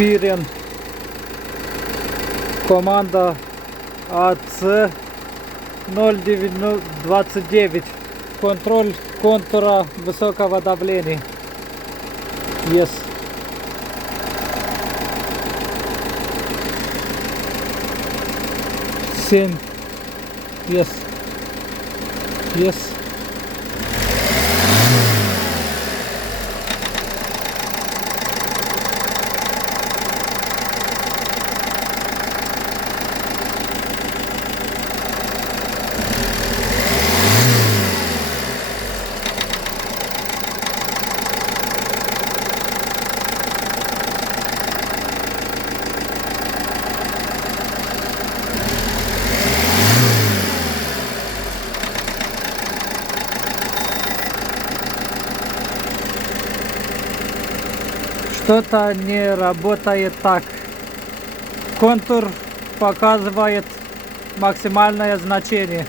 Фирен. Команда АЦ 0929. Контроль контура высокого давления. Yes. Семь. Yes. Yes. Что-то не работает так. Контур показывает максимальное значение.